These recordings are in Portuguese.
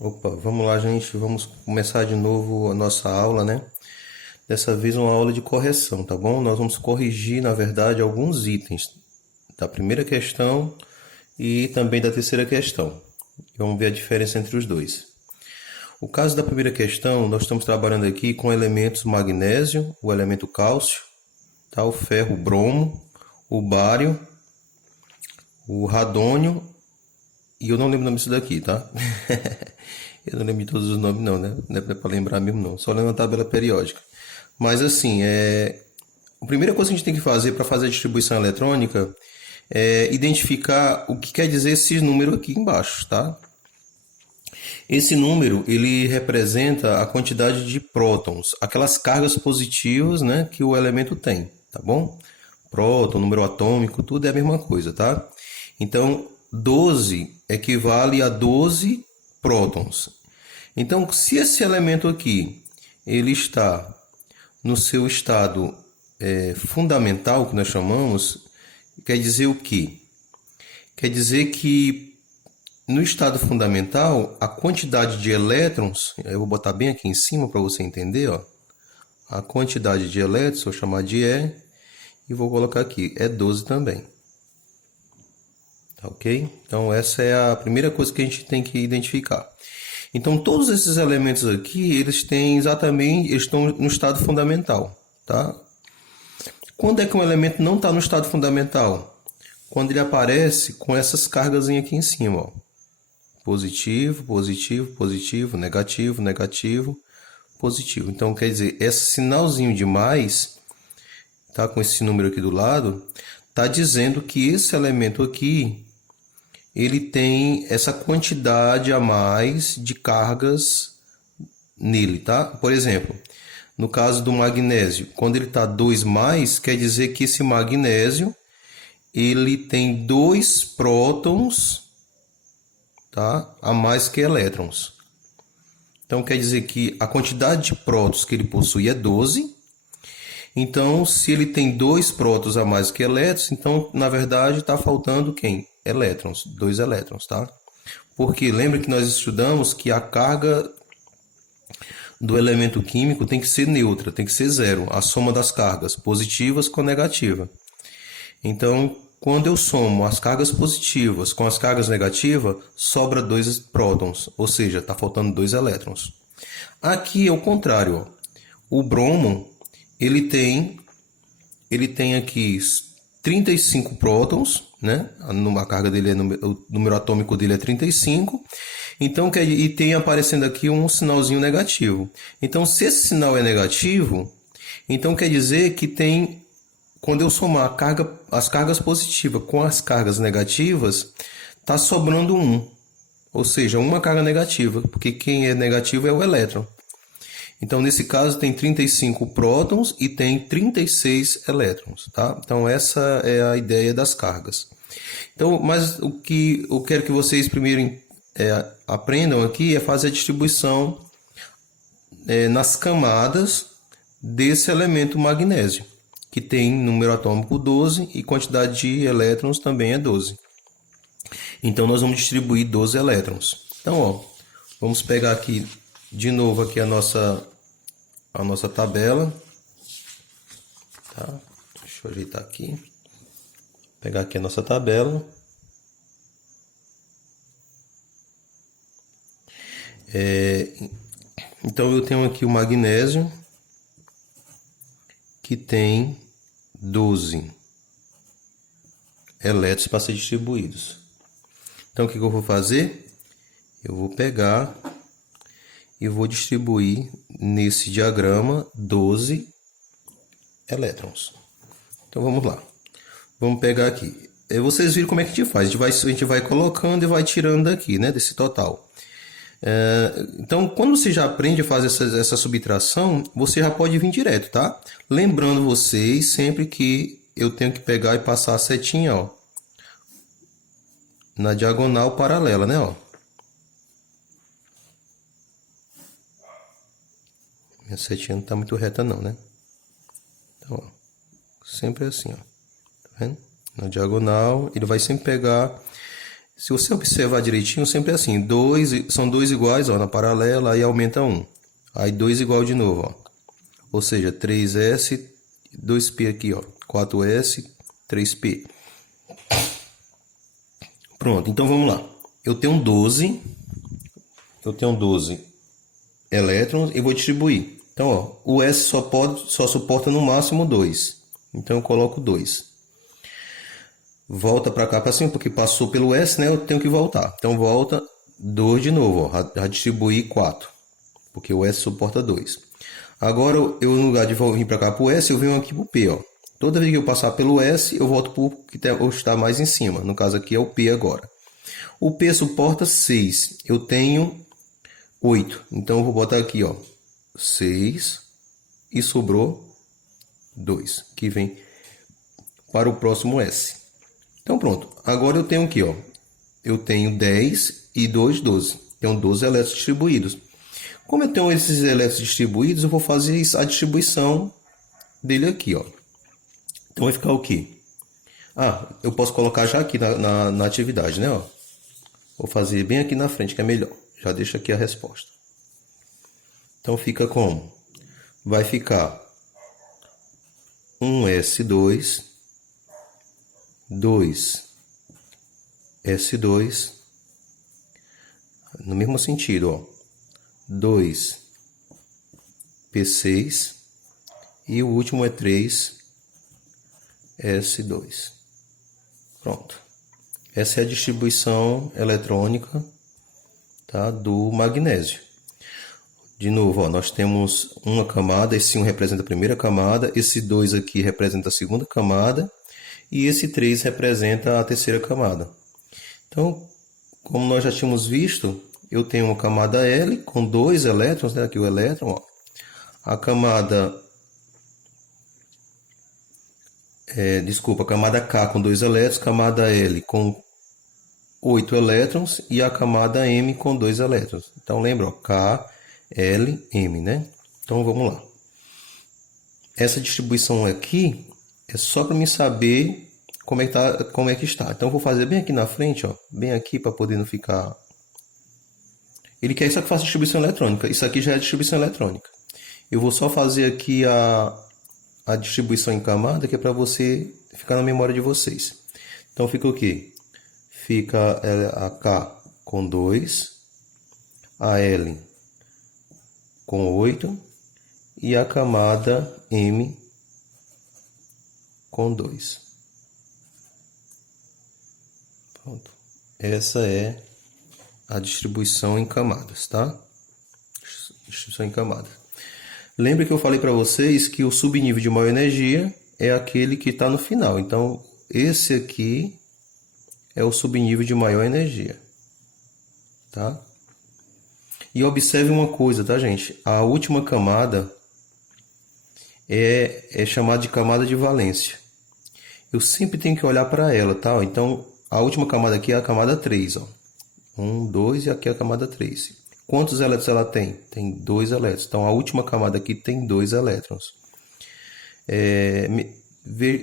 Opa, vamos lá, gente. Vamos começar de novo a nossa aula, né? Dessa vez uma aula de correção, tá bom? Nós vamos corrigir, na verdade, alguns itens da primeira questão e também da terceira questão. Vamos ver a diferença entre os dois. O caso da primeira questão, nós estamos trabalhando aqui com elementos magnésio, o elemento cálcio, tá? O ferro, o bromo, o bário, o radônio e eu não lembro o nome disso daqui, tá? Eu não lembro de todos os nomes não, né? Não é para lembrar mesmo não. Só lembro a tabela periódica. Mas assim, a primeira coisa que a gente tem que fazer para fazer a distribuição eletrônica é identificar o que quer dizer esse número aqui embaixo, tá? Esse número, ele representa a quantidade de prótons, aquelas cargas positivas, né, que o elemento tem, tá bom? Próton, número atômico, tudo é a mesma coisa, tá? Então, 12 equivale a 12 prótons. Então, se esse elemento aqui, ele está no seu estado fundamental, que nós chamamos, quer dizer o quê? Quer dizer que no estado fundamental, a quantidade de elétrons, eu vou botar bem aqui em cima para você entender, ó. A quantidade de elétrons, vou chamar de E, e vou colocar aqui, é 12 também. Tá ok? Então, essa é a primeira coisa que a gente tem que identificar. Então, todos esses elementos aqui, eles estão no estado fundamental, tá? Quando é que um elemento não está no estado fundamental? Quando ele aparece com essas cargas aqui em cima, ó. Positivo, positivo, positivo, negativo, negativo, positivo. Então, quer dizer, esse sinalzinho de mais, tá, com esse número aqui do lado, tá dizendo que esse elemento aqui, ele tem essa quantidade a mais de cargas nele, tá? Por exemplo, no caso do magnésio, quando ele está 2 mais, quer dizer que esse magnésio, ele tem 2 prótons, tá, a mais que elétrons. Então, quer dizer que a quantidade de prótons que ele possui é 12. Então, se ele tem 2 prótons a mais que elétrons, então, na verdade, está faltando quem? Elétrons, 2 elétrons, tá? Porque lembra que nós estudamos que a carga do elemento químico tem que ser neutra, tem que ser zero, a soma das cargas positivas com negativa. Então, quando eu somo as cargas positivas com as cargas negativas, sobra 2 prótons, ou seja, está faltando 2 elétrons. Aqui é o contrário, ó. O bromo, ele tem aqui 35 prótons, né? A carga dele o número atômico dele é 35. Então, e tem aparecendo aqui um sinalzinho negativo. Então, se esse sinal é negativo, então quer dizer que tem, quando eu somar as cargas positivas com as cargas negativas, está sobrando 1. Ou seja, uma carga negativa, porque quem é negativo é o elétron. Então, nesse caso, tem 35 prótons e tem 36 elétrons, tá? Então, essa é a ideia das cargas. Então, mas o que eu quero que vocês primeiro aprendam aqui é fazer a distribuição nas camadas desse elemento magnésio, que tem número atômico 12 e quantidade de elétrons também é 12. Então, nós vamos distribuir 12 elétrons. Então, ó, vamos pegar aqui de novo aqui a nossa tabela, tá? Deixa eu ajeitar aqui. Pegar aqui a nossa tabela. Então eu tenho aqui o magnésio que tem 12 elétrons para ser distribuídos. Então o que eu vou fazer? Eu vou pegar e vou distribuir nesse diagrama 12 elétrons. Então vamos lá. Vamos pegar aqui. Vocês viram como é que a gente faz. A gente vai colocando e vai tirando daqui, né, desse total. Então, quando você já aprende a fazer essa subtração, você já pode vir direto, tá? Lembrando vocês sempre que eu tenho que pegar e passar a setinha, ó, na diagonal paralela, né, ó. Minha setinha não está muito reta não, né? Então, ó, sempre assim, ó. Tá vendo? Na diagonal, ele vai sempre pegar Se você observar direitinho, sempre é assim. São dois iguais, ó, na paralela, aí aumenta um. Aí 2 igual de novo, ó. Ou seja, 3S, 2P aqui, ó. 4S, 3P. Pronto, então vamos lá. Eu tenho 12 elétrons e vou distribuir. Então, ó, o S só suporta no máximo 2. Então eu coloco 2. Volta para cá para cima, porque passou pelo S, né? Eu tenho que voltar. Então volta 2 de novo, ó. Já distribuí 4, porque o S suporta 2. Agora eu, no lugar de vir para cá para o S, eu venho aqui para o P, ó. Toda vez que eu passar pelo S, eu volto para o que está mais em cima. No caso aqui é o P agora. O P suporta 6. Eu tenho 8. Então eu vou botar aqui, ó, 6 e sobrou 2, que vem para o próximo S. Então pronto. Agora eu tenho aqui, ó, eu tenho 10 e 2, 12. Tenho 12 elétrons distribuídos. Como eu tenho esses elétrons distribuídos, eu vou fazer a distribuição dele aqui, ó. Então vai ficar o quê? Ah, eu posso colocar já aqui na atividade, né? Ó. Vou fazer bem aqui na frente, que é melhor. Já deixo aqui a resposta. Então fica como? Vai ficar 1S2, 2S2, no mesmo sentido, ó, 2P6 e o último é 3S2. Pronto. Essa é a distribuição eletrônica, tá, do magnésio. De novo, ó, nós temos uma camada, esse 1 representa a primeira camada, esse 2 aqui representa a segunda camada e esse 3 representa a terceira camada. Então, como nós já tínhamos visto, eu tenho uma camada L com 2 elétrons, né? Aqui o elétron, ó. A camada camada K com 2 elétrons, camada L com 8 elétrons e a camada M com 2 elétrons. Então lembra, ó, K, L, M, né? Então vamos lá. Essa distribuição aqui é só para mim saber como é que está. Então eu vou fazer bem aqui na frente, ó, bem aqui para poder não ficar. Ele quer isso que eu faça distribuição eletrônica. Isso aqui já é distribuição eletrônica. Eu vou só fazer aqui a distribuição em camada, que é para você ficar na memória de vocês. Então fica o quê? Fica a K com 2, a L com 8 e a camada M com 2. Pronto. Essa é a distribuição em camadas, tá? Distribuição em camadas. Lembre que eu falei para vocês que o subnível de maior energia é aquele que está no final. Então, esse aqui é o subnível de maior energia, tá? E observe uma coisa, tá, gente? A última camada é chamada de camada de valência. Eu sempre tenho que olhar para ela, tá? Então, a última camada aqui é a camada 3, ó. 1, 2 e aqui é a camada 3. Quantos elétrons ela tem? Tem 2 elétrons. Então, a última camada aqui tem 2 elétrons.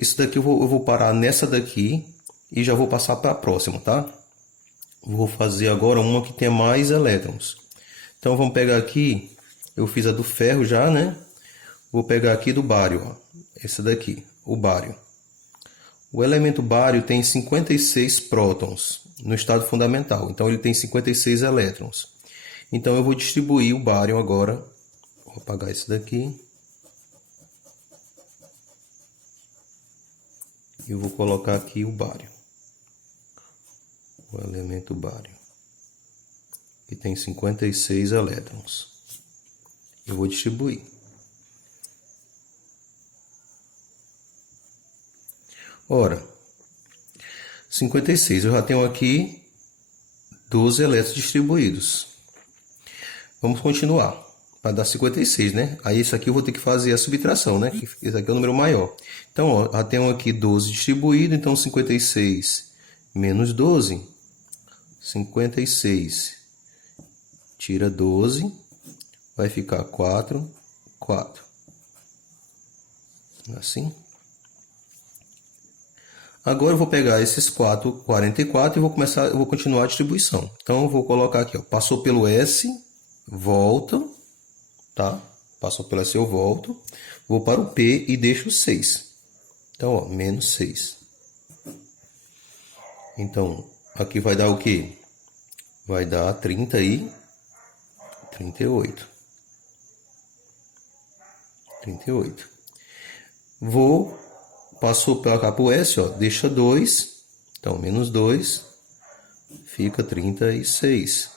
Isso daqui eu vou parar nessa daqui e já vou passar para a próxima, tá? Vou fazer agora uma que tem mais elétrons. Então, vamos pegar aqui, eu fiz a do ferro já, né? Vou pegar aqui do bário, ó. Essa daqui, o bário. O elemento bário tem 56 prótons no estado fundamental. Então, ele tem 56 elétrons. Então, eu vou distribuir o bário agora. Vou apagar esse daqui. E eu vou colocar aqui o bário. O elemento bário. Que tem 56 elétrons. Eu vou distribuir. Ora, 56. Eu já tenho aqui 12 elétrons distribuídos. Vamos continuar. Para dar 56, né? Aí isso aqui eu vou ter que fazer a subtração, né? Esse aqui é o número maior. Então, ó, já tenho aqui 12 distribuído. Então, 56 menos 12. 56 tira 12. Vai ficar 4, 4. Assim. Agora eu vou pegar esses 44 e eu vou continuar a distribuição. Então eu vou colocar aqui, ó, passou pelo S, volta, tá? Passou pelo S, eu volto. Vou para o P e deixo 6. Então, ó, menos 6. Então, aqui vai dar o quê? Vai dar 30 e 38. 38. Passou para cá para o S, ó, deixa 2. Então, menos 2, fica 36.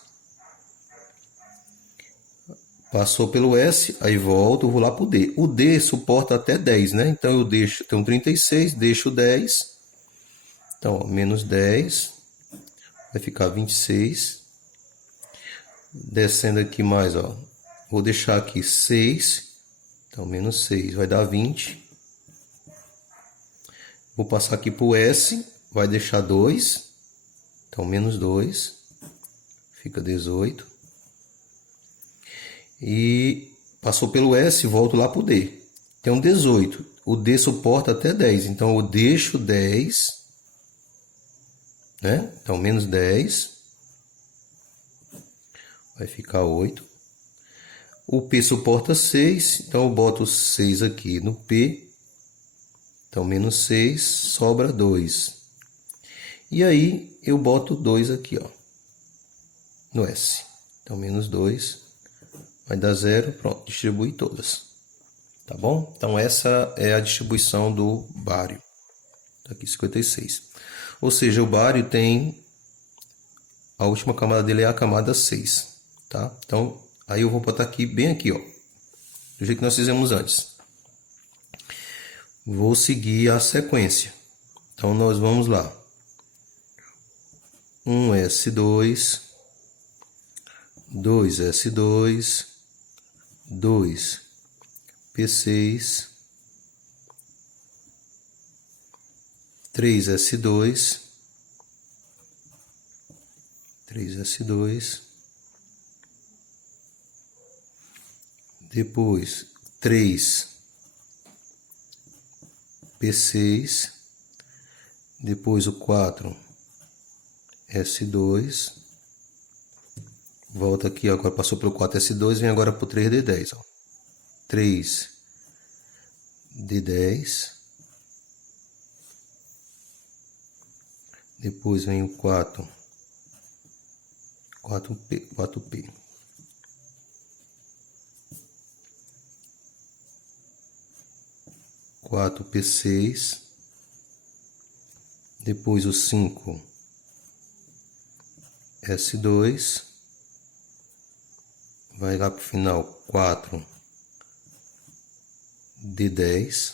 Passou pelo S, aí volto, vou lá para o D. O D suporta até 10, né? Então, eu deixo, tem um 36, deixo 10. Então, ó, menos 10, vai ficar 26. Descendo aqui mais, ó, vou deixar aqui 6. Então, menos 6 vai dar 20. Vou passar aqui para o S, vai deixar 2. Então, menos 2, fica 18. E passou pelo S, volto lá para o D. Tem um 18. O D suporta até 10. Então, eu deixo 10. Né? Então, menos 10. Vai ficar 8. O P suporta 6. Então, eu boto 6 aqui no P. Então, menos 6, sobra 2. E aí, eu boto 2 aqui, ó, no S. Então, menos 2. Vai dar 0, pronto, distribui todas. Tá bom? Então, essa é a distribuição do bário. Tá aqui, 56. Ou seja, o bário tem... A última camada dele é a camada 6. Tá? Então, aí eu vou botar aqui, bem aqui, ó. Do jeito que nós fizemos antes. Vou seguir a sequência. Então, nós vamos lá. 1S2, 2S2, 2P6, 3S2, 3S2, depois 3P6, depois o 4S2, volta aqui, agora passou pelo 4S2, vem agora para o 3D10, ó. 3D10, depois vem o 4P, 4P6, depois o 5S2, vai lá para o final 4D10,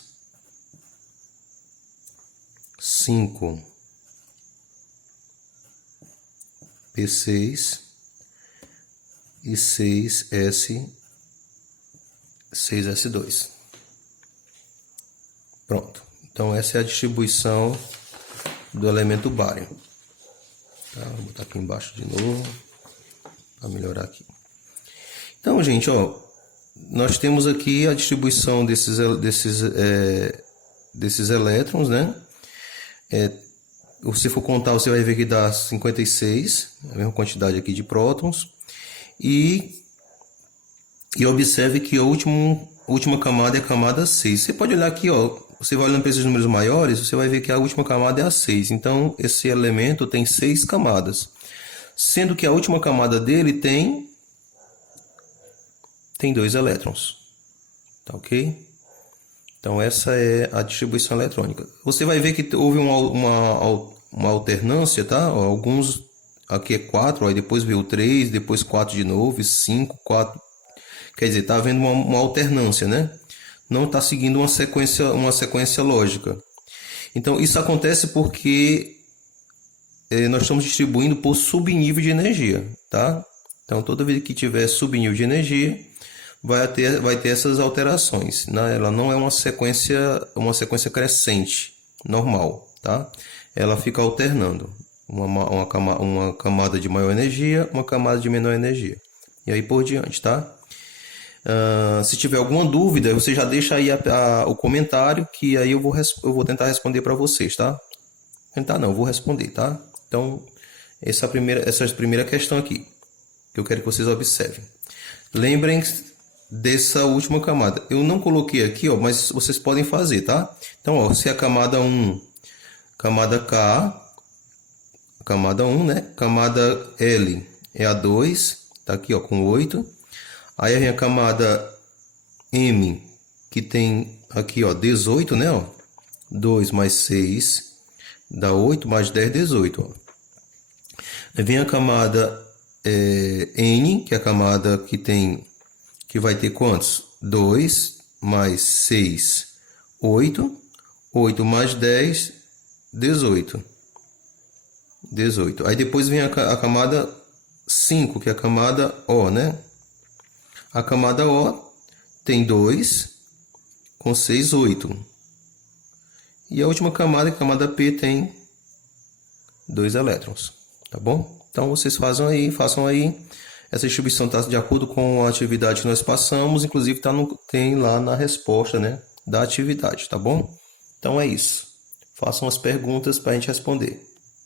5P6 e 6S2. Pronto. Então, essa é a distribuição do elemento bário. Tá, vou botar aqui embaixo de novo, para melhorar aqui. Então, gente, ó, nós temos aqui a distribuição desses elétrons, né? Se for contar, você vai ver que dá 56, a mesma quantidade aqui de prótons. E observe que a última camada é a camada 6. Você pode olhar aqui, ó, você vai olhando para esses números maiores, você vai ver que a última camada é a 6. Então, esse elemento tem 6 camadas. Sendo que a última camada dele tem 2 elétrons. Tá ok? Então, essa é a distribuição eletrônica. Você vai ver que houve uma alternância, tá? Alguns, aqui é 4, aí depois veio 3, depois 4 de novo, 5, 4. Quer dizer, está havendo uma alternância, né? Não está seguindo uma sequência lógica. Então, isso acontece porque nós estamos distribuindo por subnível de energia, tá? Então, toda vez que tiver subnível de energia, vai ter essas alterações, né? Ela não é uma sequência crescente, normal, tá? Ela fica alternando. Uma camada de maior energia, uma camada de menor energia. E aí por diante, tá? Se tiver alguma dúvida, você já deixa aí o comentário, que aí eu vou tentar responder para vocês, tá? tentar não, vou responder, tá? Então, essa é a primeira questão aqui, que eu quero que vocês observem. Lembrem dessa última camada. Eu não coloquei aqui, ó, mas vocês podem fazer, tá? Então, ó, se a camada 1, camada K, camada 1, né? Camada L é a 2, tá aqui, ó, com 8. Aí vem a camada M, que tem aqui, ó, 18, né, ó? 2 mais 6 dá 8, mais 10, 18, ó. Aí vem a camada N, que é a camada que vai ter quantos? 2 mais 6, 8. 8 mais 10, 18. 18. Aí depois vem a camada 5, que é a camada O, né? A camada O tem 2 com 6, 8. E a última camada, a camada P, tem 2 elétrons. Tá bom? Então vocês façam aí. Essa distribuição está de acordo com a atividade que nós passamos. Inclusive tem lá na resposta, né, da atividade. Tá bom? Então é isso. Façam as perguntas para a gente responder.